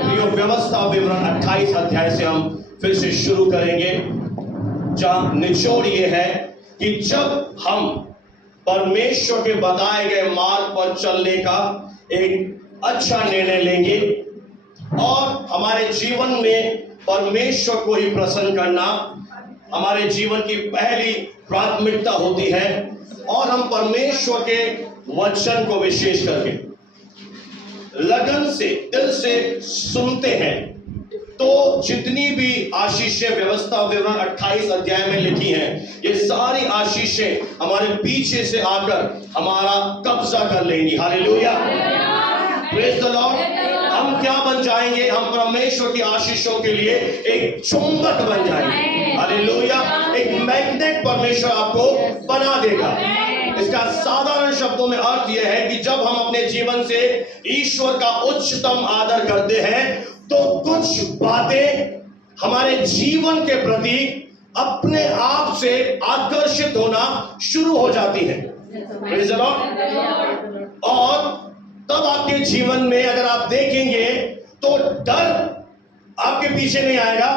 प्रियो, व्यवस्था विवरण 28 अध्याय से हम फिर से शुरू करेंगे, जहां निचोड़ ये है कि जब हम परमेश्वर के बताए गए मार्ग पर चलने का एक अच्छा निर्णय लेंगे और हमारे जीवन में परमेश्वर को ही प्रसन्न करना हमारे जीवन की पहली प्राथमिकता होती है, और हम परमेश्वर के वचन को विशेष करके लगन से, दिल से सुनते हैं, तो जितनी भी आशीषें व्यवस्था विवरण 28 अध्याय में लिखी हैं, ये सारी आशीषें हमारे पीछे से आकर हमारा कब्जा कर लेंगी। Hallelujah, praise the Lord. हम क्या बन जाएंगे? हम परमेश्वर की आशीषों के लिए एक चुंबक बन जाएंगे। हालेलुया, एक मैग्नेट परमेश्वर आपको बना देगा। इसका साधारण शब्दों में अर्थ यह है कि जब हम अपने जीवन से ईश्वर का उच्चतम आदर करते हैं, तो कुछ बातें हमारे जीवन के प्रति अपने आप से आकर्षित होना शुरू हो जाती हैं। Praise the Lord. और तब आपके जीवन में अगर आप देखेंगे तो डर आपके पीछे नहीं आएगा,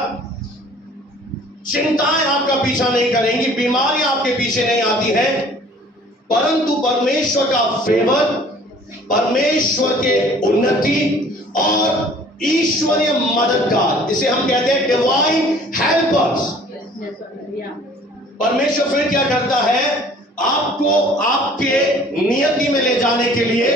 चिंताएं आपका पीछा नहीं करेंगी, बीमारियां आपके पीछे नहीं आती हैं, परंतु परमेश्वर का फेवर, परमेश्वर के उन्नति और ईश्वरीय मददगार, इसे हम कहते हैं डिवाइन हेल्पर्स। परमेश्वर फिर क्या करता है? आपको आपके नियति में ले जाने के लिए,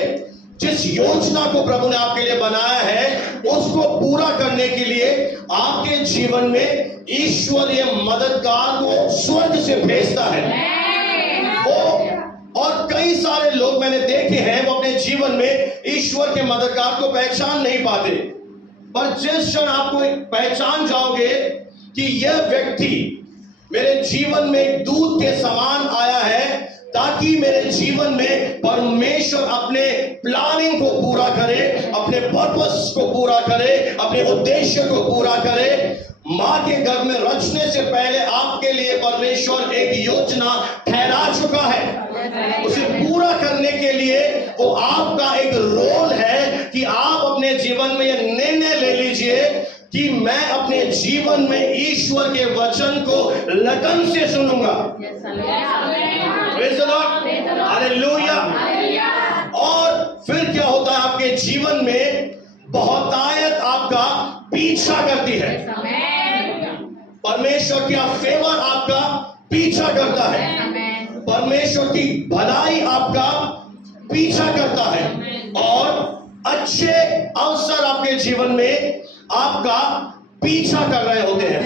जिस योजना को प्रभु ने आपके लिए बनाया है उसको पूरा करने के लिए आपके जीवन में ईश्वरीय मददगार को स्वर्ग से भेजता है। वो और कई सारे लोग मैंने देखे हैं, वो अपने जीवन में ईश्वर के मददगार को पहचान नहीं पाते, पर जिस क्षण आपको पहचान जाओगे कि यह व्यक्ति मेरे जीवन में एक दूत के समान आया है ताकि मेरे जीवन में परमेश्वर अपने प्लानिंग को पूरा करे, अपने पर्पस को पूरा करे, अपने उद्देश्य को पूरा करे। मां के गर्भ में रचने से पहले आपके लिए परमेश्वर एक योजना ठहरा चुका है। उसे पूरा करने के लिए वो आपका एक रोल है कि आप अपने जीवन में यह निर्णय ले लीजिए कि मैं अपने जीवन में ईश्वर के वचन को लगन से सुनूंगा। Praise the Lord, hallelujah. और फिर क्या होता है? आपके जीवन में बहुतायत आपका पीछा करती है, परमेश्वर का फेवर आपका पीछा करता है, परमेश्वर की भलाई आपका पीछा करता है, और अच्छे अवसर आपके जीवन में आपका पीछा कर रहे होते हैं।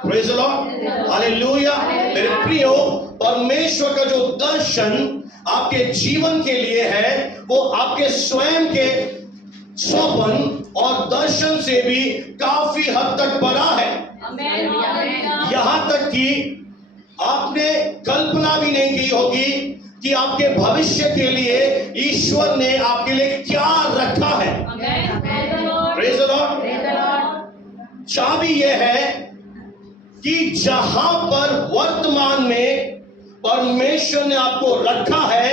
Praise the Lord, hallelujah. मेरे प्रियो, परमेश्वर का जो दर्शन आपके जीवन के लिए है वो आपके स्वयं के स्वप्न और दर्शन से भी काफी हद तक बड़ा है। यहां तक कि आपने कल्पना भी नहीं की होगी कि आपके भविष्य के लिए ईश्वर ने आपके लिए क्या रखा है। Praise the Lord. चाबी यह है कि जहां पर वर्तमान में परमेश्वर ने आपको रखा है,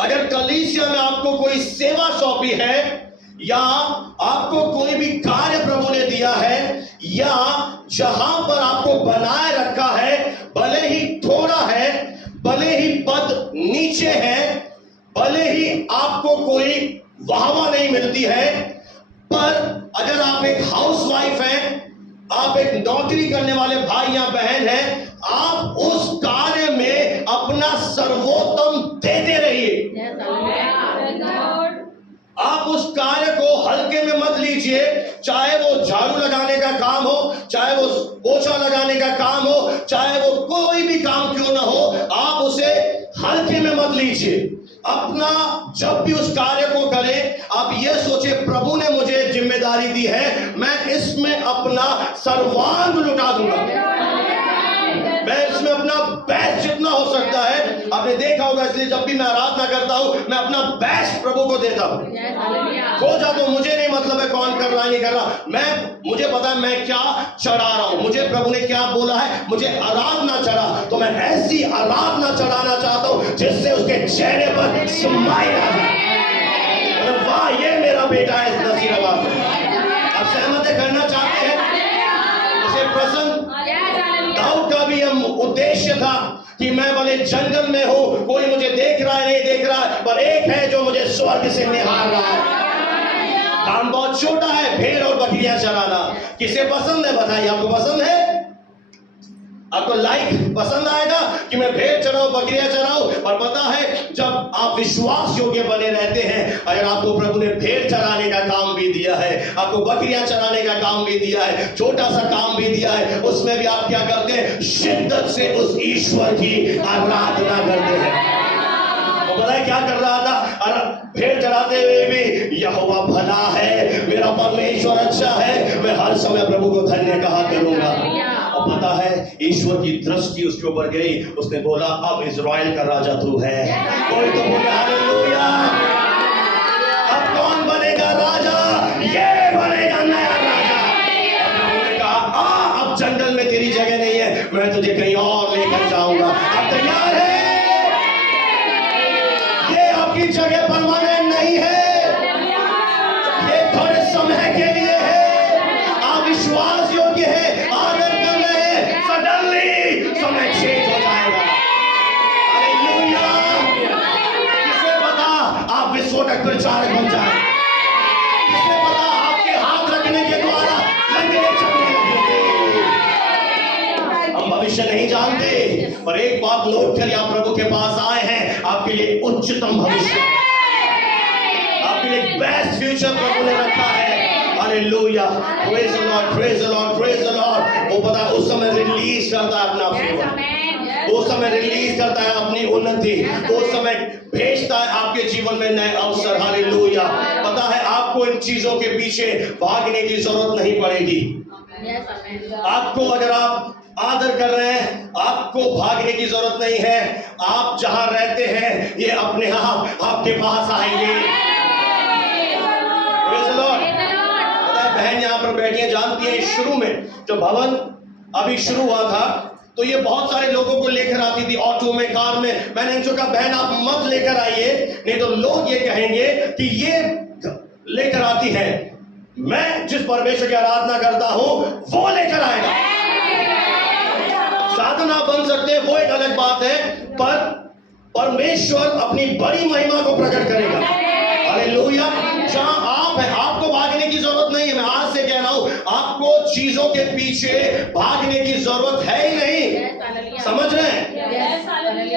अगर कलीसिया में आपको कोई सेवा सौंपी है, या आपको कोई भी कार्य प्रभु ने दिया है, या जहां पर आपको बनाए रखा है, भले ही थोड़ा है, भले ही पद नीचे है, भले ही आपको कोई वाहवा नहीं मिलती है, पर अगर आप एक हाउसवाइफ हैं, आप एक नौकरी करने वाले भाई या बहन हैं, आप उस कार्य में अपना सर्वोत्तम देते रहिए। आप उस कार्य को हल्के में मत लीजिए, चाहे वो झाड़ू लगाने का काम हो, चाहे वो पोछा लगाने का काम हो, चाहे वो कोई भी काम क्यों ना हो, आप उसे हल्के में मत लीजिए। अपना जब भी उस कार्य को करें, आप ये सोचे प्रभु ने मुझे जिम्मेदारी दी है, मैं इसमें अपना सर्वांग लुटा दूंगा, मैं इसमें अपना बेस्ट जितना हो सकता है। आपने देखा होगा, इसलिए जब भी मैं आराधना करता हूं, मैं अपना बेस्ट प्रभु को देता हूं। खो जा तो मुझे नहीं मतलब है कौन कर रहा है नहीं कर रहा, मुझे पता है मैं क्या चढ़ा रहा हूं, मुझे प्रभु ने क्या बोला है, मुझे आराधना चढ़ा, तो मैं ऐसी आराधना चढ़ाना चाहता हूं जिससे उसके चेहरे पर स्माइल आ जाए। वाह, ये मेरा बेटा है इस नसीराबाद में। आपसे उद्देश्य था कि मैं भले जंगल में हूं, कोई मुझे देख रहा है नहीं देख रहा है, पर एक है जो मुझे स्वर्ग से निहार रहा है। काम बहुत छोटा है, भेड़ और बकरियां चराना। किसे पसंद है बताइए, आपको पसंद है? आपको लाइक पसंद आएगा कि मैं भेड़ चराऊं बकरियां चराऊं? और पता है, जब आप विश्वास योग्य बने रहते हैं, अगर आपको प्रभु ने भेड़ चराने का काम भी दिया है, आपको बकरियां चराने का काम भी दिया है, छोटा सा काम भी दिया है, उसमें भी आप क्या करते हैं? शिद्दत से उस ईश्वर की आराधना करते हैं। तो पता है क्या कर रहा था? और भेड़ चराते हुए भी यहोवा भला है, मेरा परमेश्वर अच्छा है, मैं हर समय प्रभु को धन्य कहा करूंगा। और पता है, ईश्वर की दृष्टि उसके ऊपर गई, उसने बोला अब इज़राइल का राजा तू है। कोई तो बोले हालेलुया। अब कौन बनेगा राजा? ये बनेगा नया राजा। उन्होंने कहा अब जंगल में तेरी जगह नहीं है, मैं तुझे कहीं और लेकर जाऊंगा। अब तैयार है? ये आपकी जगह परमानेंट नहीं है, ये थोड़े समय के लिए है। आप विश्वास योग्य है, आदर कर रहे हैं, सडनली समय चेंज हो जाएगा। हालेलुया। किसे पता आप विस्फोटक प्रचारक बन जाए? किसे पता आपके हाथ रखने के द्वारा लंगड़े चलने लगेंगे? हम भविष्य नहीं जानते, पर एक बात नोट करिए, आप प्रभु के पास आए हैं, आपके लिए उच्चतम भविष्य, आपके लिए बेस्ट फ्यूचर प्रभु ने रखा है। Hallelujah. Praise the Lord, praise the Lord, praise the Lord. वो पता है उस समय रिलीज करता है अपना फेवर, उस समय रिलीज करता है अपनी उन्नति, उस समय भेजता है आपके जीवन में नए अवसर। हालेलुया। पता है आपको इन चीजों के पीछे भागने की जरूरत नहीं पड़ेगी। आपको, अगर आप आदर कर रहे हैं, आपको भागने की जरूरत नहीं है। आप जहां रहते हैं ये अपने आप आपके पास आएंगे। बहन यहाँ पर बैठी है, जानती है शुरू में जब भवन अभी शुरू हुआ था तो ये बहुत सारे लोगों को लेकर आती थी, ऑटो में, कार में। मैंने इनसे कहा बहन आप मत लेकर आइए, नहीं तो लोग ये कहेंगे कि ये लेकर आती है। मैं जिस परमेश्वर की आराधना करता हूं वो लेकर आएगा। साधन आप बन सकते हैं, वो एक अलग बात है, पर परमेश्वर अपनी बड़ी महिमा को प्रकट करेगा। हालेलुया। जहां आप हैं, आपको भागने की जरूरत नहीं है। मैं आज से कह रहा हूं, आपको चीजों के पीछे भागने की जरूरत है ही नहीं। समझ रहे हैं?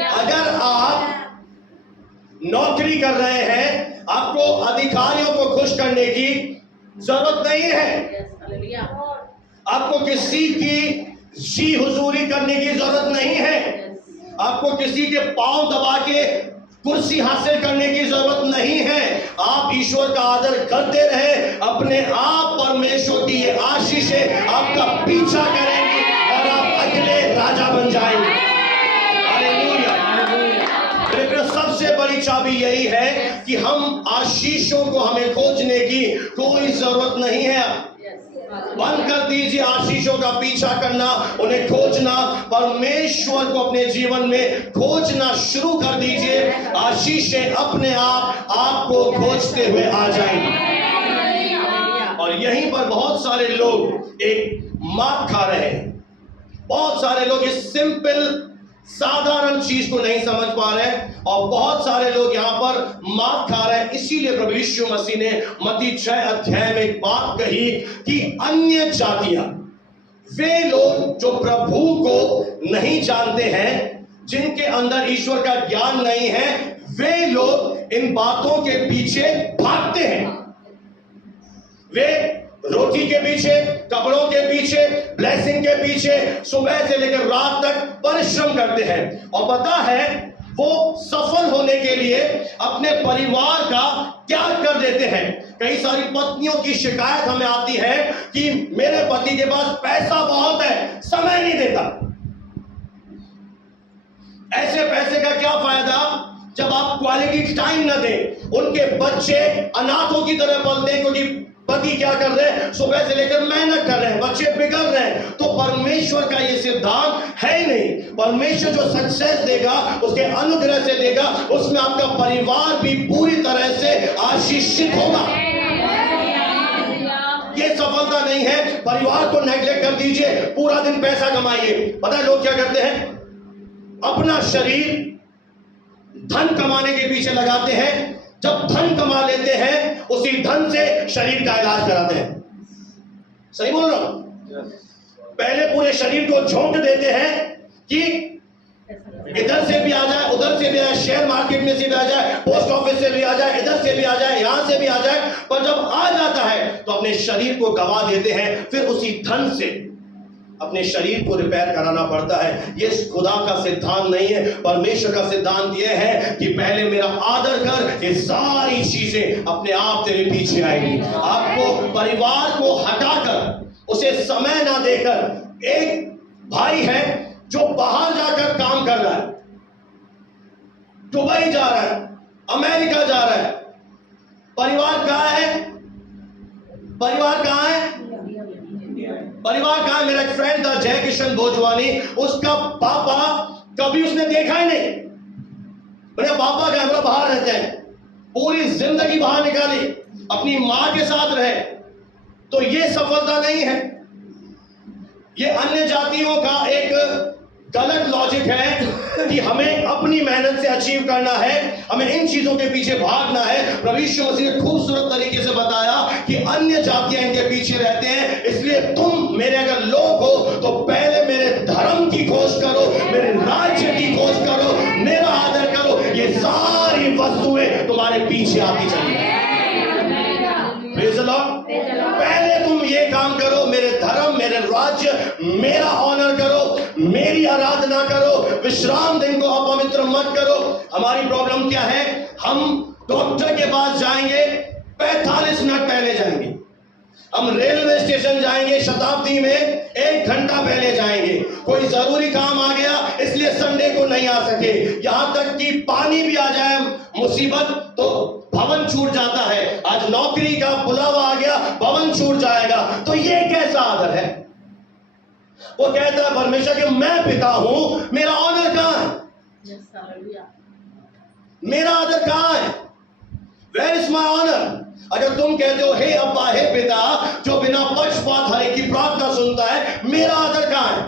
अगर आप नौकरी कर रहे हैं, आपको अधिकारियों को खुश करने की जरूरत नहीं है। आपको किसी की जी हुजूरी करने की जरूरत नहीं है। आपको किसी के पांव दबा के कुर्सी हासिल करने की जरूरत नहीं है। आप ईश्वर का आदर करते रहे, अपने आप परमेश्वर की ये आशीषें आपका पीछा करेंगी और आप अगले राजा बन जाएंगे। हालेलुया। लेकिन सबसे बड़ी चाबी यही है कि हम आशीषों को हमें खोजने की कोई जरूरत नहीं है। बंद कर दीजिए आशीषों का पीछा करना, उन्हें खोजना। परमेश्वर को अपने जीवन में खोजना शुरू कर दीजिए, आशीषें अपने आप आपको खोजते हुए आ जाएंगी। और यहीं पर बहुत सारे लोग एक मात खा रहे हैं। बहुत सारे लोग इस सिंपल साधारण चीज को नहीं समझ पा रहे हैं और बहुत सारे लोग यहां पर मात खा रहे हैं। इसीलिए प्रभु यीशु मसीह ने मत्ती 6 अध्याय में एक बात कही कि अन्य जातियां, वे लोग जो प्रभु को नहीं जानते हैं, जिनके अंदर ईश्वर का ज्ञान नहीं है, वे लोग इन बातों के पीछे भागते हैं। वे रोटी के पीछे, कपड़ों के पीछे, ब्लेसिंग के पीछे सुबह से लेकर रात तक परिश्रम करते हैं। और पता है वो सफल होने के लिए अपने परिवार का त्याग कर देते हैं। कई सारी पत्नियों की शिकायत हमें आती है कि मेरे पति के पास पैसा बहुत है, समय नहीं देता। ऐसे पैसे का क्या फायदा जब आप क्वालिटी टाइम न दें। उनके बच्चे अनाथों की तरह पलते हैं, क्योंकि पति क्या कर रहे हैं, सुबह से लेकर मेहनत कर रहे हैं, बच्चे बिगड़ रहे हैं। तो परमेश्वर का ये सिद्धांत है ही नहीं। परमेश्वर जो सक्सेस देगा उसके अनुग्रह से देगा, उसमें आपका परिवार भी पूरी तरह से आशीषित होगा। ये सफलता नहीं है। परिवार को नेग्लेक्ट कर दीजिए, पूरा दिन पैसा कमाइए। पता है लोग क्या करते हैं, अपना शरीर धन कमाने के पीछे लगाते हैं। जब धन कमा लेते हैं उसी धन से शरीर का इलाज कराते हैं। सही बोल रहा हूं? पहले पूरे शरीर को झोंक देते हैं कि इधर से भी आ जाए, उधर से भी आ जाए, शेयर मार्केट में से भी आ जाए, पोस्ट ऑफिस से भी आ जाए, इधर से भी आ जाए, यहां से भी आ जाए। पर जब आ जाता है तो अपने शरीर को गवा देते हैं। फिर उसी धन से अपने शरीर को रिपेयर कराना पड़ता है। ये खुदा का सिद्धांत नहीं है। परमेश्वर का सिद्धांत ये है कि पहले मेरा आदर कर, ये सारी चीजें अपने आप तेरे पीछे आएंगी। आपको परिवार को हटाकर, उसे समय ना देकर, एक भाई है जो बाहर जाकर काम कर रहा है, दुबई जा रहा है, अमेरिका जा रहा है, परिवार कहां है? परिवार कहां है? परिवार कहां है? मेरा एक फ्रेंड था जय किशन भोजवानी, उसका पापा कभी उसने देखा ही नहीं। मेरे पापा कहां? बोला बाहर रहते हैं। पूरी जिंदगी बाहर निकाली, अपनी मां के साथ रहे। तो ये सफलता नहीं है। ये अन्य जातियों का एक गलत लॉजिक है कि हमें अपनी मेहनत से अचीव करना है, हमें इन चीजों के पीछे भागना है। प्रभु यीशु मसीह ने खूबसूरत तरीके से बताया कि अन्य जातियां इनके पीछे रहते हैं। इसलिए तुम मेरे अगर लोग हो तो पहले मेरे धर्म की खोज करो, मेरे राज्य की खोज करो, मेरा आदर करो। ये सारी वस्तुएं तुम्हारे पीछे आती चली। Praise the Lord. पहले तुम ये काम करो, मेरे धर्म, मेरे राज्य, मेरा ऑनर करो, मेरी आराधना करो, विश्राम दिन को अपवित्र मत करो। हमारी प्रॉब्लम क्या है? हम डॉक्टर के पास जाएंगे 45 मिनट पहले जाएंगे, हम रेलवे स्टेशन जाएंगे शताब्दी में 1 घंटा पहले जाएंगे। कोई जरूरी काम आ गया इसलिए संडे को नहीं आ सके, यहां तक कि पानी भी आ जाए मुसीबत तो भवन छूट जाता है। आज नौकरी का बुलावा आ गया, भवन छूट जाएगा। तो ये कैसा आदर है? वो कहता है परमेश्वर कि मैं पिता हूं, मेरा ऑनर कहां है? मेरा आदर कहां है? Where is my honour? अगर तुम कहते हो हे अब्बा, हे पिता, जो बिना पक्षपात हर एक की प्रार्थना सुनता है, मेरा आदर कहां है?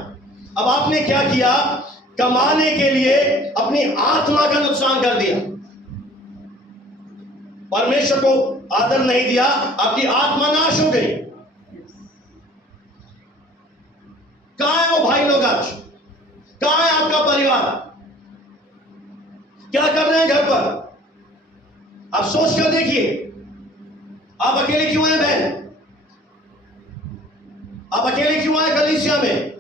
अब आपने क्या किया? कमाने के लिए अपनी आत्मा का नुकसान कर दिया, परमेश्वर को आदर नहीं दिया, आपकी आत्मा नाश हो गई। कहां है वो भाई लोग आज? कहां है आपका परिवार? क्या कर रहे हैं घर पर? आप सोच कर देखिए। आप अकेले क्यों हैं बहन? आप अकेले क्यों आए कलीसिया में?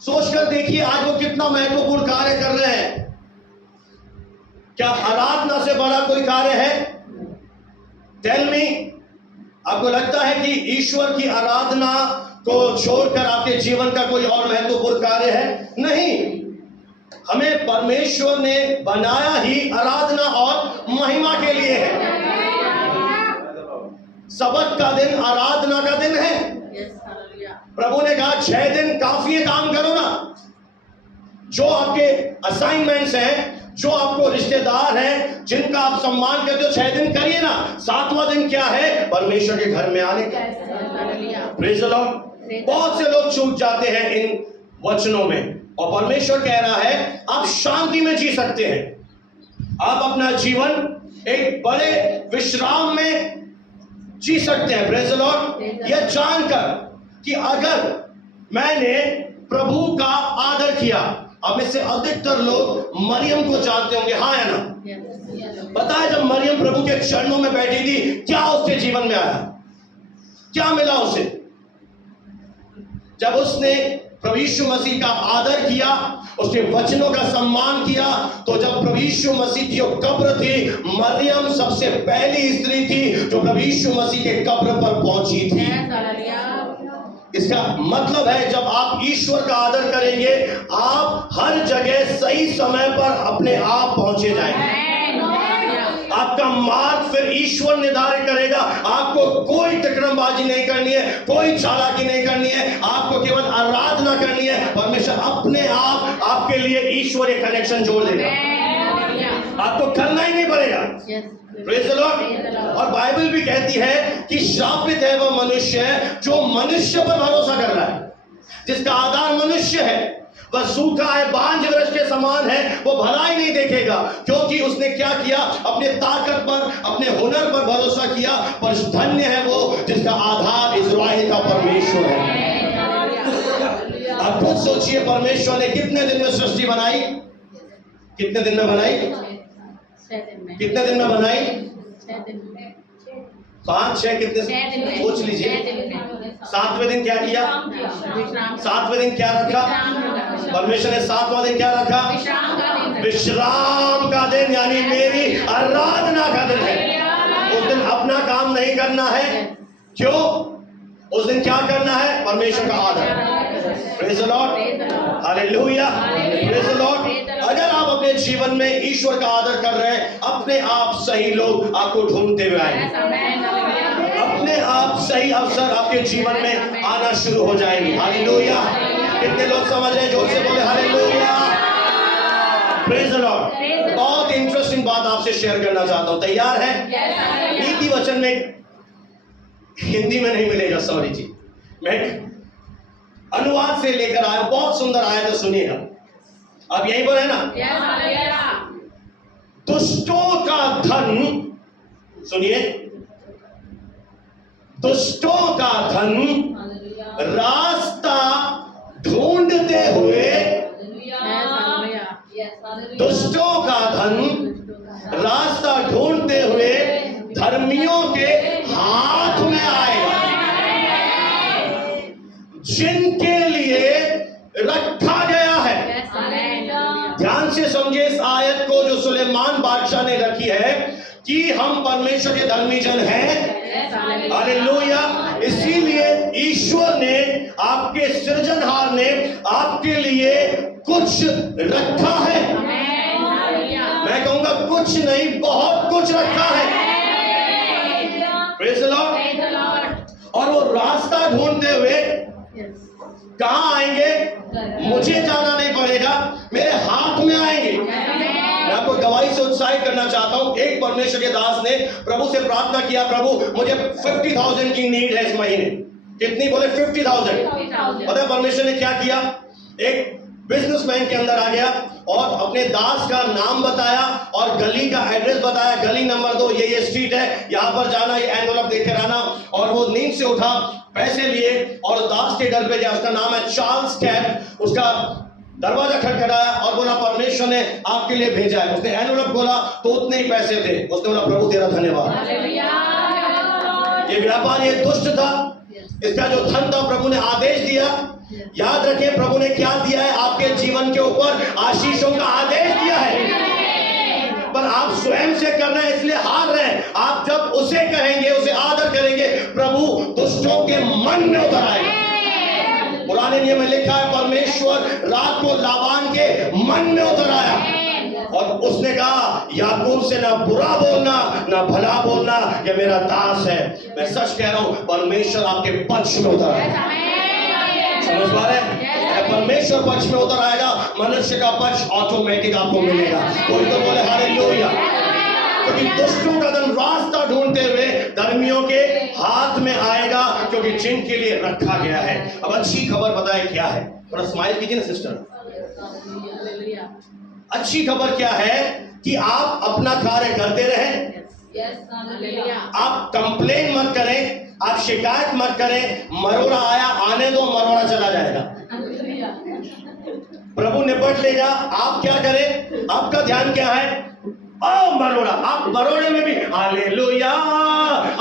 सोचकर देखिए आज वो कितना महत्वपूर्ण कार्य कर रहे हैं। क्या आराधना से बड़ा कोई कार्य है? Tell me. आपको लगता है कि ईश्वर की आराधना को छोड़कर आपके जीवन का कोई और महत्वपूर्ण कार्य है? नहीं। हमें परमेश्वर ने बनाया ही आराधना और महिमा के लिए है। सबत का दिन आराधना का दिन है। प्रभु ने कहा 6 दिन काफी है, काम करो ना। जो आपके असाइनमेंट्स हैं, जो आपको रिश्तेदार हैं, जिनका आप सम्मान करते हो, 6 दिन करिए ना। 7वां दिन क्या है? परमेश्वर के घर में आने का। Praise the Lord. बहुत से लोग चूक जाते हैं इन वचनों में, और परमेश्वर कह रहा है आप शांति में जी सकते हैं। आप अपना जीवन एक बड़े विश्राम में जी सकते हैं। Praise the Lord. यह जानकर कि अगर मैंने प्रभु का आदर किया, अब इससे अधिकतर लोग मरियम को जानते होंगे, हाँ है ना? पता है जब मरियम प्रभु के चरणों में बैठी थी, क्या उसके जीवन में आया? क्या मिला उसे? जब उसने प्रभु यीशु मसीह का आदर किया, उसके वचनों का सम्मान किया, तो जब प्रभु यीशु मसीह की कब्र थी, मरियम सबसे पहली स्त्री थी जो प्रभु यीशु मसीह के कब्र पर पहुंची थी। इसका मतलब है जब आप ईश्वर का आदर करेंगे, आप हर जगह सही समय पर अपने आप पहुंचे जाएंगे। आपका मार्ग फिर ईश्वर निर्धारित करेगा। आपको कोई तकरमबाजी नहीं करनी है, कोई चालाकी नहीं करनी है, आपको केवल आराधना करनी है। परमेश्वर अपने आप आपके लिए ईश्वरीय कनेक्शन जोड़ देगा, आपको करना ही नहीं पड़ेगा। Praise the Lord. और बाइबल भी कहती है कि श्रापित है वह मनुष्य जो मनुष्य पर भरोसा कर रहा है, जिसका आधार मनुष्य है। वह सूखा है, बांझ वृक्ष के समान है, वो भलाई नहीं देखेगा, क्योंकि उसने क्या किया, अपने ताकत पर, अपने हुनर पर भरोसा किया। पर धन्य है वो जिसका आधार इज़राइल का परमेश्वर है। आप खुद सोचिए, परमेश्वर ने कितने दिन में सृष्टि बनाई? कितने दिन में बनाई? कितने दिन में बनाई? 5 6 कितने? सोच लीजिए। 7वें दिन क्या किया? 7वें दिन क्या रखा? परमेश्वर ने 7वां दिन क्या रखा? विश्राम का दिन, यानी मेरी आराधना का दिन है। उस दिन अपना काम नहीं करना है। क्यों? उस दिन क्या करना है? परमेश्वर का आदर। Praise the Lord, hallelujah, praise the Lord. अगर आप अपने जीवन में ईश्वर का आदर कर रहे हैं, अपने आप सही लोग आपको ढूंढते हुए आएंगे, अपने आप सही अवसर आपके जीवन में आना शुरू हो जाएंगे। हालेलुया। कितने लोग समझ रहे हैं? जोर से बोले हालेलुया, प्रेज़ द लॉर्ड। बहुत इंटरेस्टिंग बात आपसे शेयर करना चाहता हूं, तैयार है? नीति वचन में हिंदी में नहीं मिलेगा, सॉरी जी, मैं अनुवाद से लेकर आया, बहुत सुंदर आया, तो सुनिएगा। अब यहीं पर है ना? दुष्टों का धन, सुनिए, दुष्टों का धन रास्ता ढूंढते हुए, दुष्टों का धन रास्ता ढूंढते हुए धर्मियों के हाथ में आएगा, जिनके लिए रखा गया है। ध्यान से समझे इस आयत को जो सुलेमान बादशाह ने रखी है, कि हम परमेश्वर के धर्मी जन हैं। हालेलुया। इसीलिए ईश्वर ने, आपके सृजनहार ने आपके लिए कुछ रखा है। मैं कहूंगा कुछ नहीं, बहुत कुछ रखा है। Praise the Lord. और वो रास्ता ढूंढते हुए कहां आएंगे? मुझे जाना नहीं पड़ेगा, मेरे हाथ में आएंगे। मैं आपको गवाही से उत्साहित करना चाहता हूं। एक परमेश्वर के दास ने प्रभु से प्रार्थना किया, प्रभु मुझे 50,000 की नीड है इस महीने। कितनी? बोले 50,000। पता है परमेश्वर ने क्या किया? एक बिजनेसमैन के अंदर आ गया और अपने दास का नाम बताया और गली का एड्रेस बताया, गली नंबर 2, ये स्ट्रीट है, यहाँ पर जाना, ये एनवलप देकर आना। और वो नींद से उठा, पैसे लिए और दास के घर पे गया। उसका नाम है चार्ल्स कैप। उसका दरवाजा खटखटाया और बोला परमेश्वर ने आपके लिए भेजा है। उसने एनवलप खोला तो उतने ही पैसे थे। उसने बोला प्रभु तेरा धन्यवाद। ये व्यापार ये दुष्ट था, इसका जो धन था प्रभु ने आदेश दिया। याद रखें प्रभु ने क्या दिया है आपके जीवन के ऊपर? आशीषों का आदेश दिया है। पर आप स्वयं से करना है, इसलिए हार रहे हैं। आप जब उसे कहेंगे, उसे आदर करेंगे, प्रभु दुष्टों के मन में उतर आएगा। पुराने नियम में लिखा है परमेश्वर रात को लाबान के मन में उतर आया और उसने कहा याकूब से ना बुरा बोलना ना भला बोलना, ये मेरा दास है। मैं सच कह रहा हूं, परमेश्वर आपके पक्ष में उतर आएगा। समझ पा रहे हैं? परमेश्वर पक्ष में उतर आएगा, मनुष्य का पक्ष ऑटोमेटिक आपको मिलेगा। कोई तो बोले हालेलुया। क्योंकि दुष्टों का धन रास्ता ढूंढते हुए धर्मियों के हाथ में आएगा, क्योंकि जिनके लिए रखा गया है। अब अच्छी खबर बताए क्या है? थोड़ा स्माइल कीजिए ना सिस्टर। अच्छी खबर क्या है? कि आप अपना कार्य करते रहें, आप कंप्लेन मत करें, आप शिकायत मत करें। मरोड़ा आया, आने दो, मरोड़ा चला जाएगा, प्रभु निपट लेगा। आप क्या करें? आपका ध्यान क्या है? ओ मरोड़ा, आप मरोड़े में भी हालेलुया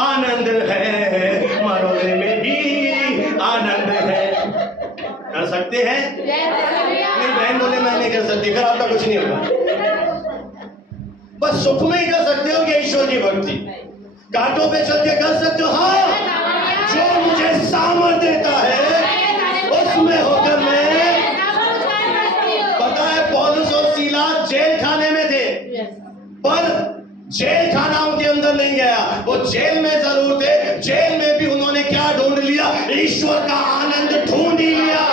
आनंद है, मरोड़े में भी आनंद है। कर सकते हैं? मेरी बहन बोले मैं नहीं कर सकती, फिर आपका कुछ नहीं होगा। बस सुख में ही कर सकते हो कि ईश्वर की भक्ति घाटों पे चल के कर सकते हो। हाँ, जो मुझे सामर्थ्य देता है उसमें होकर मैं। पता है पौलुस और सीलास जेल खाने में थे, पर जेल खाना उनके अंदर नहीं गया। वो जेल में जरूर थे, जेल में भी उन्होंने क्या ढूंढ लिया? ईश्वर का आनंद ढूंढ ही लिया।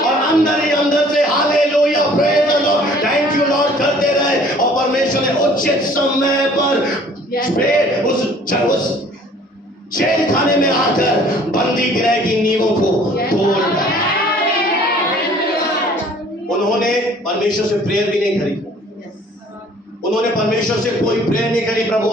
और अंदर ही अंदर से hallelujah, praise the Lord, thank you Lord करते रहे। और परमेश्वर ने उचित समय पर उस जेल खाने में आकर बंदी गृह की नींवों को तोड़ दिया। परमेश्वर से प्रेयर भी नहीं करी। उन्होंने परमेश्वर से कोई प्रेयर नहीं करी, प्रभु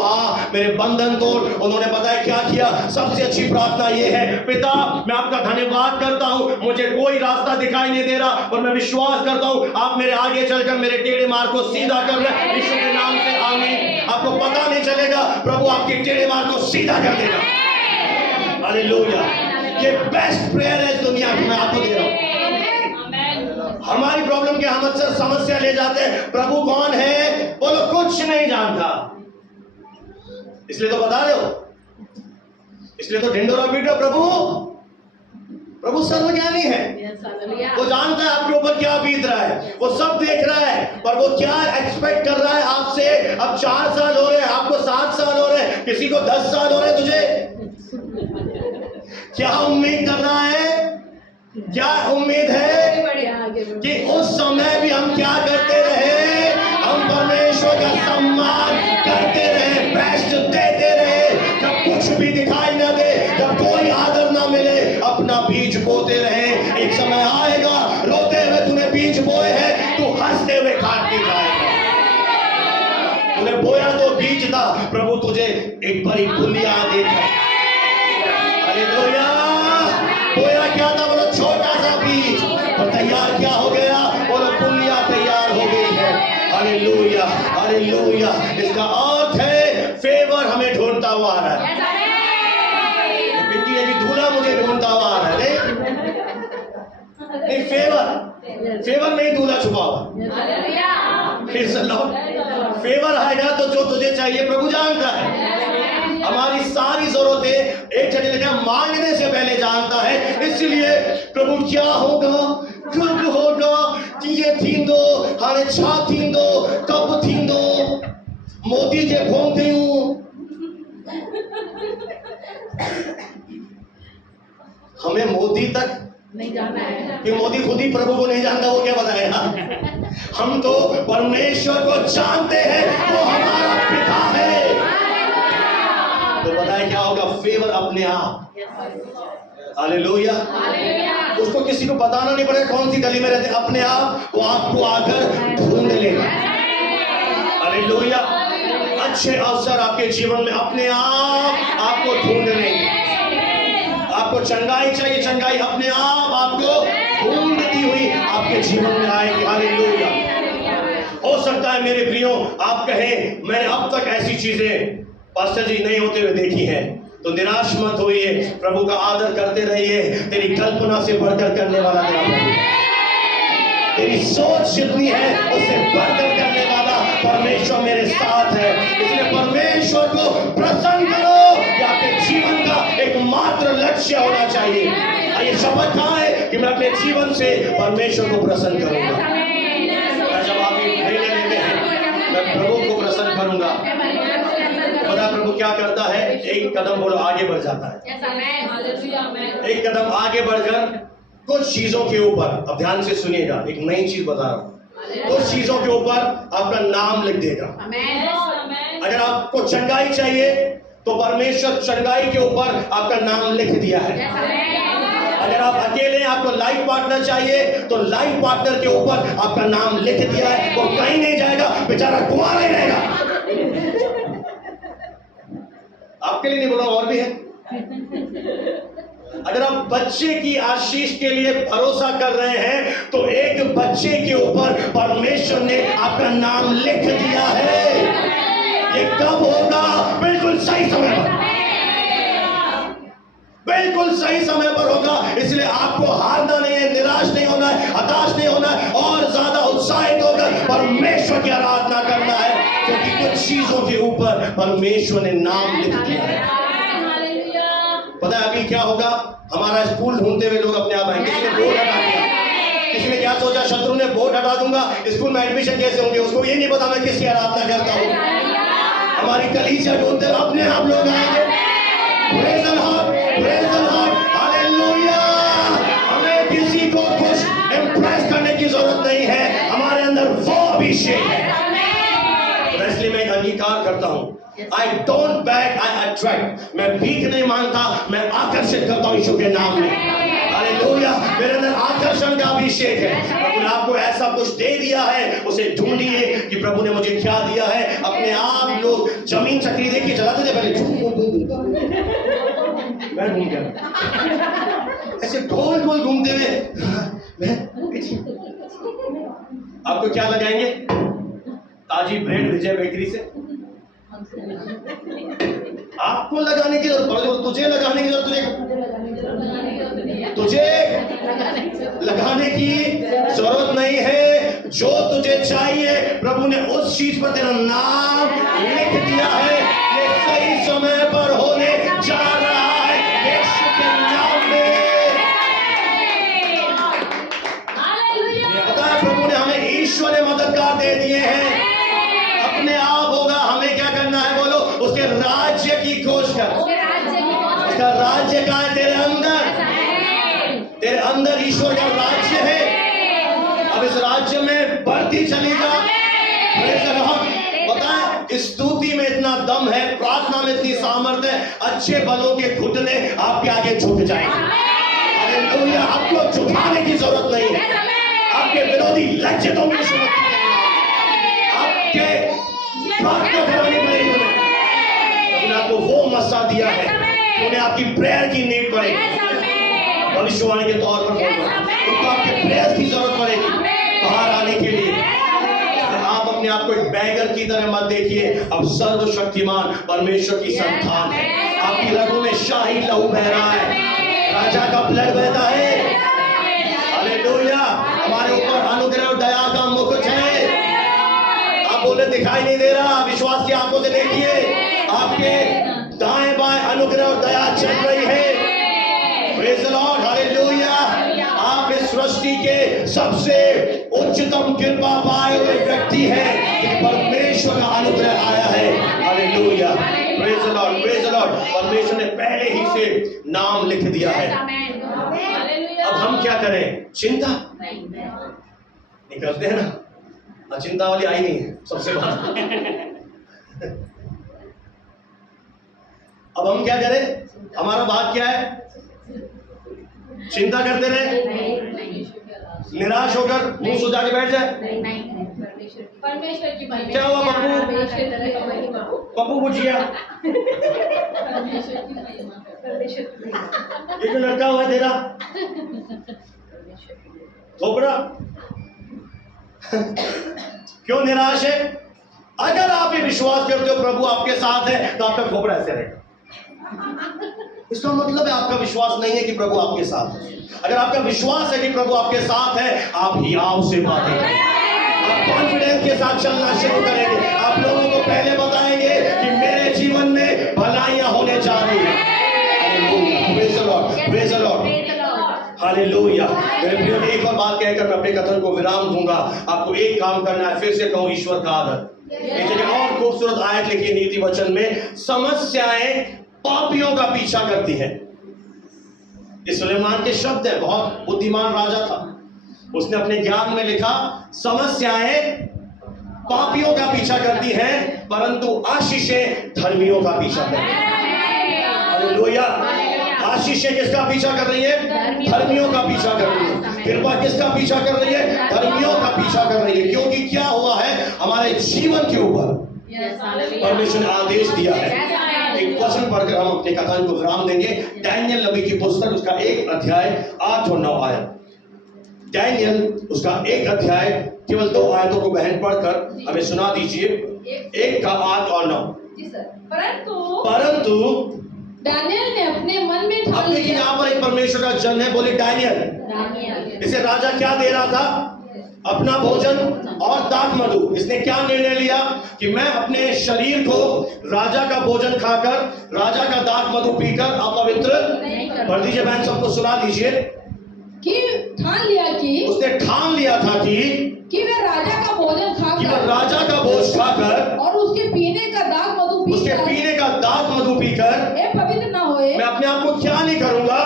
मेरे बंधन तोड़। उन्होंने पता है क्या किया? सबसे अच्छी प्रार्थना ये है, पिता मैं आपका धन्यवाद करता हूं, मुझे कोई रास्ता दिखाई नहीं दे रहा, पर मैं विश्वास करता हूं आप मेरे आगे चलकर मेरे टेढ़े मार्ग को सीधा कर रहे हैं। यीशु के नाम से आमीन। आपको पता नहीं चलेगा, प्रभु आपके टेढ़े मार्ग को सीधा कर देगा। हालेलुया। ये बेस्ट प्रेयर है इस दुनिया की, मैं आपको दे रहा हूं। हमारी प्रॉब्लम के हम अक्सर समस्या ले जाते हैं, प्रभु कौन है? बोलो कुछ नहीं जानता। इसलिए तो बता रहे हो, इसलिए तो ढिंडोरा पीट रहे हो। प्रभु सर्वज्ञानी है, वो जानता है आपके ऊपर क्या बीत रहा है, वो सब देख रहा है, पर वो क्या एक्सपेक्ट कर रहा है आपसे। अब 4 साल हो रहे हैं, आपको 7 साल हो रहे हैं, किसी को 10 साल हो रहे हैं, तुझे क्या उम्मीद कर रहा है? क्या उम्मीद है कि उस समय भी हम क्या करते रहे? हम परमेश्वर का सम्मान करते रहे, बेस्ट देते रहे, जब कुछ भी दिखाई ना दे, जब कोई आदर ना मिले, अपना बीज बोते रहे। एक समय आएगा, रोते हुए तूने बीज बोए हैं, तू हंसते हुए काट के जाएगा। तूने बोया तो बीज था, प्रभु तुझे एक बड़ी बुनियाद देता है। हालेलुया। बोया क्या था? बोलो छोटा सा बीज, और तैयार क्या हो गया? बोलो बुनियाद तैयार हो गई है। Hallelujah, hallelujah. इसका अर्थ है फेवर हमें ढूंढता हुआ आ रहा है। है कि दूल्हा मुझे ढूंढता हुआ आ रहा है। नहीं, फेवर में ही दूल्हा छुपा हुआ। फेवर आएगा तो जो तुझे चाहिए प्रभु जानता है। हमारी सारी जरूरतें एक जगह लगा मांगने से पहले जानता है। इसलिए प्रभु क्या होगा, कब होगा, ये थींदो, हाणे छा थींदो, कब थींदो, मोदी जे फोन कयूं। हमें मोदी तक नहीं जाना है कि मोदी खुद ही प्रभु को नहीं जानता, वो क्या बताएगा? हम तो परमेश्वर को जानते हैं, वो हमारा पिता है। तो बताए क्या होगा? फेवर अपने आप। हालेलुया। उसको किसी को बताना नहीं पड़ेगा कौन सी गली में रहते, अपने आप वो आपको आकर ढूंढ लेगा। हालेलुया। अच्छे अवसर आपके जीवन में अपने आप आपको ढूंढ लेंगे। आपको चंगाई चाहिए, चंगाई अपने आप आपको ढूंढती हुई आपके जीवन में आएगी। हालेलुया। हो सकता है मेरे प्रियो आप कहें मैंने अब तक ऐसी चीजें पास्टर जी नहीं होते हुए देखी है, तो निराश मत होइए, प्रभु का आदर करते रहिए। तेरी कल्पना से बढ़कर करने वाला तेरा प्रभु, तेरी सोच जितनी है उससे बढ़कर करने वाला परमेश्वर मेरे साथ है। इसलिए परमेश्वर को प्रसन्न करो, कि आपके जीवन का एकमात्र लक्ष्य होना चाहिए। ये शपथ कहाँ है कि मैं अपने जीवन से परमेश्वर को प्रसन्न करूंगा। जब आप ये निर्णय लेते हैं मैं प्रभु को प्रसन्न करूंगा, पता प्रभु क्या करता है? एक कदम बोलो आगे बढ़ जाता है। एक कदम आगे बढ़कर कुछ चीजों के ऊपर, अब ध्यान से सुनिएगा, एक नई चीज बता रहा हूं, कुछ चीजों के ऊपर आपका नाम लिख देगा। अगर आपको चंगाई चाहिए तो परमेश्वर चंगाई के ऊपर आपका नाम लिख दिया है। अगर आप अकेले हैं, आपको लाइफ पार्टनर चाहिए तो लाइफ पार्टनर के ऊपर आपका नाम लिख दिया है। वो कहीं नहीं जाएगा, बेचारा कुंवारा ही रहेगा। आपके लिए नहीं बोला, और भी है। अगर आप बच्चे की आशीष के लिए भरोसा कर रहे हैं तो एक बच्चे के ऊपर परमेश्वर ने आपका नाम लिख दिया है। ये कब होगा? बिल्कुल सही समय पर, बिल्कुल सही समय पर होगा। इसलिए आपको हारना नहीं है, निराश नहीं होना है, हताश नहीं होना है, और ज्यादा उत्साहित होकर परमेश्वर की आराधना करना है, क्योंकि कुछ चीजों के ऊपर परमेश्वर ने नाम लिख दिया है। पता है अभी क्या होगा? हमारा स्कूल ढूंढते हुए लोग अपने आप आएंगे। किसी ने बोर्ड हटा दिया, किसी ने क्या सोचा, शत्रु ने बोर्ड हटा दूंगा, स्कूल में एडमिशन कैसे होंगे? उसको ये नहीं पता मैं किसकी आराधना करता हूँ। हमारी कलीसिया ढूंढते हुए अपने आप लोग आएंगे। Praise the Lord, praise the Lord, hallelujah. हमें किसी को कुछ इंप्रेस करने की जरूरत नहीं है, हमारे अंदर वो अभिषेक है। इसलिए मैं एक अंगीकार करता हूँ, I don't beg, I attract। मैं भीख नहीं मांगता, मैं आकर्षित करता हूँ यीशु के नाम में। हालेलुया। मेरे अंदर आकर्षण का अभिषेक है। प्रभु ने आपको ऐसा कुछ दे दिया है, उसे ढूंढिए कि प्रभु ने मुझे क्या दिया है। अपने आप लोग जमीन चक्री देखिए चलाते थे पहले, मैं घूम गया ऐसे गोल गोल घूमते हुए। आपको क्या लगाएंगे? ताजी ब्रेड विजय बेकरी से आपको लगाने की जरूरत, तुझे लगाने की जरूरत, तुझे लगाने की जरूरत नहीं है। जो तुझे चाहिए प्रभु ने उस चीज पर तेरा नाम लिख दिया है। ये सही समय पर होने जा रहा है यीशु के नाम में। पता है प्रभु ने हमें ईश्वरीय मददगार दे दिए हैं। अपने आप होगा, हमें क्या करना है बोलो? उसके राज्य की खोज कर। उसका राज्य कहाँ है? तेरे अंदर। तेरे अंदर ईश्वर का राज्य है। अब इस राज्य में बढ़ती चली जा। बताएं, स्तुति में इतना दम है, प्रार्थना में इतनी सामर्थ्य है, अच्छे बलों के घुटने आपके आगे झुक जाएंगे। हालेलुया। आपको झुकाने की जरूरत नहीं है। आपके विरोधी लज्जितों की जरूरत नहीं है। आपके प्रार्थना करवानी पड़ेगी। उन्होंने आपको वो मसा दिया है, उन्हें आपकी प्रेयर की नीड पड़ेगी। भविष्यवाणी के तौर पर उनको आपके प्रेयर की जरूरत पड़ेगी बाहर आने के लिए। आप अपने आप को एक बैगर की तरह मत देखिए। अब सर्वशक्तिमान परमेश्वर की संतान है। आपकी रगों में शाही लहू बह रहा है, राजा का ब्लड बहता है। हालेलुया। हमारे ऊपर अनुग्रह और दया का मुकुट है। आप बोले दिखाई नहीं दे रहा, विश्वास की आंखों से देखिए। आपके दाएं बाएं अनुग्रह और दया चल रही है। Praise the Lord. हालेलुया। आप इस सृष्टि के सबसे उच्चतम कृपा पाए हुए व्यक्ति हैं। परमेश्वर का अनुग्रह आया है। Hallelujah. Praise the Lord, praise the Lord. परमेश्वर ने पहले ही से नाम लिख दिया है। अब हम क्या करें? चिंता निकलते हैं ना, चिंता वाली आई नहीं है सबसे बात। अब हम क्या करें? हमारा भाग क्या है? चिंता करते रहे, निराश होकर मुंह सुजा के बैठ जाए। परमेश्वर की महिमा। क्या हुआ पप्पू? पप्पू बुझिया, ये जो लड़का हुआ तेरा थोपड़ा, क्यों निराश है? अगर आप ये विश्वास करते हो प्रभु आपके साथ है तो आपका खोपड़ा ऐसे रहेगा। इसका मतलब है आपका विश्वास नहीं है कि प्रभु आपके साथ है। अगर आपका विश्वास है कि प्रभु आपके साथ है, आप हियाव से बातें करेंगे, आप कॉन्फिडेंस के साथ चलना शुरू करेंगे। आप लोगों को पहले बताएंगे कि मेरे जीवन में भलाइयां होने जा रही है। Praise the Lord, praise the Lord. Hallelujah. मेरे प्रियो, एक और बात कहकर मैं अपने कथन को विराम दूंगा। आपको एक काम करना है, फिर से कहूं, ईश्वर का आदर। एक जगह और खूबसूरत आयत लिखी नीति वचन में, समस्याएं पापियों का पीछा करती है। ये सुलेमान के शब्द है। बहुत बुद्धिमान राजा था, उसने अपने ज्ञान में लिखा, समस्याएं पापियों का पीछा करती हैं परंतु आशीषें धर्मियों का पीछा करती हैं। हालेलुया। आशीषें किसका पीछा कर रही है? धर्मियों का पीछा कर रही है। कृपा किसका पीछा कर रही है? धर्मियों का पीछा कर रही है। क्योंकि क्या हुआ है हमारे जीवन के ऊपर? परमेश्वर ने आदेश दिया है। एक वचन पढ़कर हम अपने कथन को विराम देंगे। डैनियल नबी की पुस्तक, उसका 1 अध्याय 8 और 9 आयत। डैनियल उसका 1 अध्याय केवल 2 आयतों को बहन पढ़कर हमें सुना दीजिए। 1 का 8 और 9। परंतु दानियल ने अपने मन में ठान लिया। यहाँ पर एक परमेश्वर का जन है, बोले दानियल। इसे राजा क्या दे रहा था? अपना भोजन और दाख मधु। इसने क्या निर्णय लिया कि मैं अपने शरीर को राजा का भोजन खाकर, राजा का दाख मधु पीकर अपवित्र पढ़ दीजिए बहन, सबको सुना दीजिए। कि ठान लिया कि उसने ठान लिया था कि वह राजा का भोजन खाकर, राजा का भोज खाकर और उसके पीने का दाख मधु पीकर, उसके पीने का दाख मधु पीकर पवित्र न होए। मैं अपने आप को क्या नहीं करूंगा?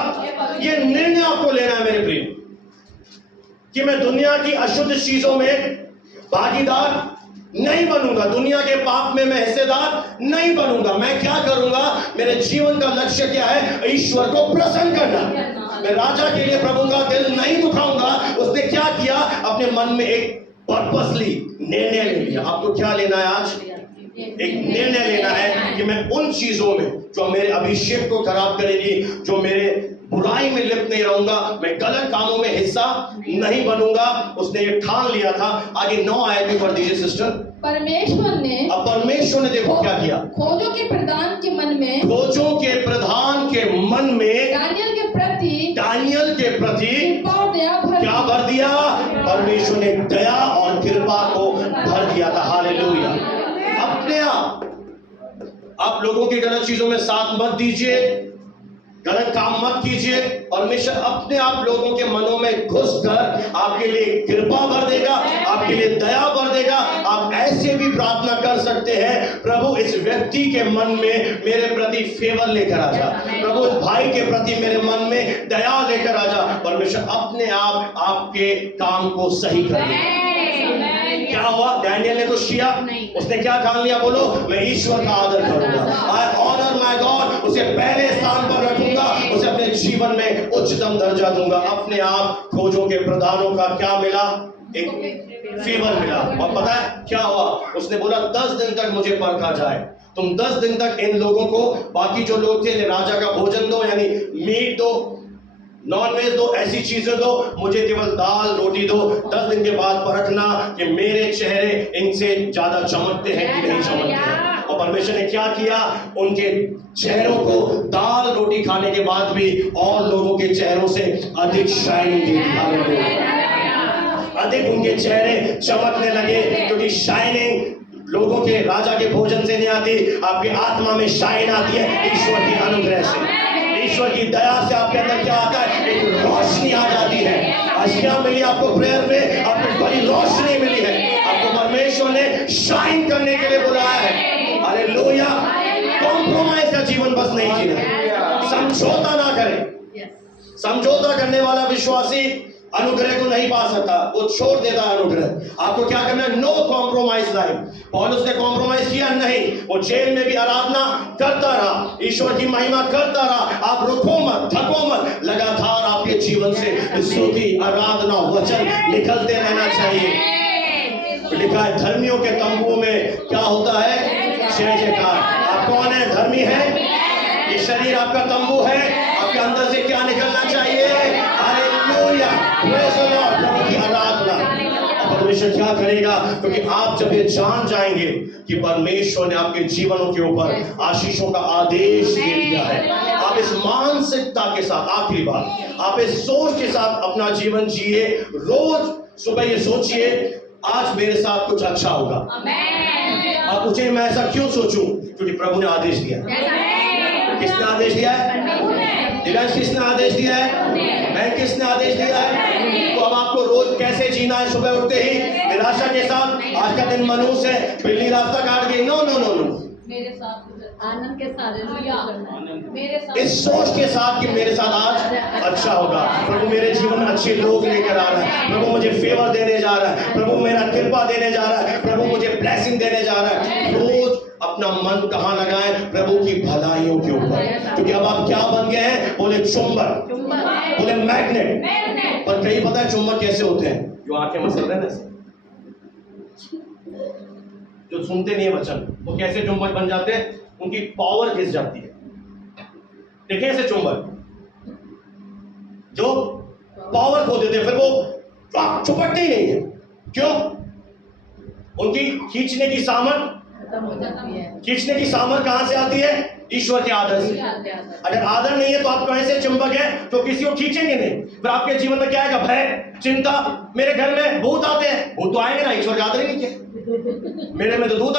ये निर्णय आपको लेना है मेरे प्रिय, कि मैं दुनिया की अशुद्ध चीजों में भागीदार नहीं बनूंगा, दुनिया के पाप में मैं हिस्सेदार नहीं बनूंगा। मैं क्या करूंगा? मेरे जीवन का लक्ष्य क्या है? ईश्वर को प्रसन्न करना। मैं राजा के लिए प्रभु का दिल नहीं दुखाऊंगा। उसने क्या किया, अपने मन में एक पर्पसली निर्णय ले लिया। आपको क्या लेना है आज? एक निर्णय लेना है कि मैं उन चीजों में जो मेरे अभिषेक को खराब करेगी, जो मेरे बुराई में लिप्त नहीं रहूंगा, मैं गलत कामों में हिस्सा नहीं बनूंगा। उसने ये ठान लिया था। आगे 9 आयत भी पढ़ दीजिए सिस्टर। परमेश्वर ने अब परमेश्वर ने देखो क्या किया, खोजों के प्रधान के मन में, खोजों के प्रधान के मन में दानियल के प्रति कृपा और दया भर क्या भर दिया? परमेश्वर ने दया और कृपा को भर दिया था। हालेलुया। अपने आप लोगों की गलत चीजों में साथ मत दीजिए, गलत काम मत कीजिए। परमेश्वर अपने आप लोगों के मनों में घुसकर आपके लिए कृपा भर देगा, आपके लिए दया भर देगा। आप ऐसे भी प्रार्थना कर सकते हैं, प्रभु इस व्यक्ति के मन में मेरे प्रति फेवर लेकर आ जा, प्रभु इस भाई के प्रति मेरे मन में दया लेकर आ जा। परमेश्वर अपने आप आपके काम को सही कर देगा। क्या हुआ? दानियल ने कुछ किया, उसने क्या ठान लिया? बोलो, मैं ईश्वर का आदर करूंगा। आई ऑनर माय गॉड, उसे पहले स्थान पर रखूंगा, उसे अपने जीवन में उच्चतम दर्जा दूंगा। अपने आप खोजों के प्रधानों का क्या मिला? एक फेवर मिला। और पता है क्या हुआ? उसने बोला 10 दिन तक मुझे परखा जाए। तुम 10 दिन तक इन लोगों को, बाकी जो लोग थे, राजा का भोजन दो, यानी मीट दो, नॉन वेज दो, ऐसी चीजें दो, मुझे केवल दाल रोटी दो। 10 दिन के बाद परखना कि मेरे चेहरे इनसे ज्यादा चमकते हैं कि नहीं चमकते हैं। और परमेश्वर ने क्या किया? उनके चेहरों को दाल रोटी खाने के बाद भी और लोगों के चेहरों से अधिक शाइनिंग दी, अधिक उनके चेहरे चमकने लगे, क्योंकि शाइनिंग लोगों के राजा के भोजन से नहीं आती, आपकी आत्मा में शाइन आती है ईश्वर की अनुग्रह से, ईश्वर की दया से। आपके अंदर क्या आता है? एक रोशनी आ जाती है। आज क्या मिली आपको? प्रेयर में आपको बड़ी रोशनी मिली है। आपको परमेश्वर ने शाइन करने के लिए बुलाया है। हालेलुया। कॉम्प्रोमाइज का जीवन बस नहीं जीना, समझौता ना करें। समझौता करने वाला विश्वासी अनुग्रह को नहीं पा सकता, वो छोड़ देता है अनुग्रह। आपको क्या करना है? No compromise life. पौलुस ने कॉम्प्रोमाइज किया नहीं, वो जेल में भी आराधना करता रहा, ईश्वर की महिमा करता रहा। आप रुको मत, थको मत, लगातार आपके जीवन से स्तुति, आराधना, वचन निकलते रहना चाहिए। लिखा है धर्मियों के तंबुओं में क्या होता है? जय जयकार। आप कौन है? धर्मी है। ये शरीर आपका तंबू है, आपके अंदर से क्या निकलना चाहिए? हालेलुया, प्रेज़ द लॉर्ड, प्रभु की आराधना। और परमेश्वर क्या करेगा? क्योंकि आप जब ये जान जाएंगे कि परमेश्वर ने आपके जीवनों के ऊपर आशीषों का आदेश दे दिया है, आप इस मानसिकता के साथ, आखिरी बात, आप इस सोच के साथ अपना जीवन जिए। रोज सुबह ये सोचिए, आज मेरे साथ कुछ अच्छा होगा। आप पूछे मैं ऐसा क्यों सोचूं? क्योंकि प्रभु ने आदेश दिया। किसने आदेश दिया है? दिव्यांश किसने आदेश दिया है? मैं किसने आदेश दिया है? तो अब आपको रोज कैसे जीना है? सुबह उठते ही निराशा के साथ, आज का दिन मनहूस है, बिल्ली रास्ता काट गई। नो नो नो नो, मेरे साथ आनंद के साथ, मेरे साथ, इस सोच के साथ कि मेरे साथ आज अच्छा होगा, प्रभु मेरे जीवन में अच्छे लोग लेकर आ रहा है, प्रभु मुझे फेवर देने जा रहा है, प्रभु मेरा कृपा देने जा रहा है, प्रभु मुझे ब्लेसिंग देने जा रहा है। रोज अपना मन कहाँ लगाएं? प्रभु की भलाइयों के ऊपर। क्योंकि अब आप क्या बन गए हैं? बोले चुंबक, बोले मैग्नेट। पर कई पता है चुंबक कैसे होते हैं? जो आंखें मसल रहे हैं, जो सुनते नहीं है वचन, वो कैसे चुंबक बन जाते हैं? उनकी पावर घिस जाती है। देखिए ऐसे चुंबक जो पावर खो देते हैं, फिर वो चुपकते ही नहीं है। क्यों? उनकी खींचने की सामर्थ, खींचने की सामर्थ कहां से आती है? ईश्वर के आदर से। अगर आदर नहीं है तो आप कैसे चुंबक है तो किसी को खींचेंगे नहीं। फिर आपके जीवन में क्या आएगा? भय, चिंता। मेरे घर में भूत आते हैं, भूत तो आएंगे ना, ईश्वर का आदर ही नहीं किया। मेरे में तो दूध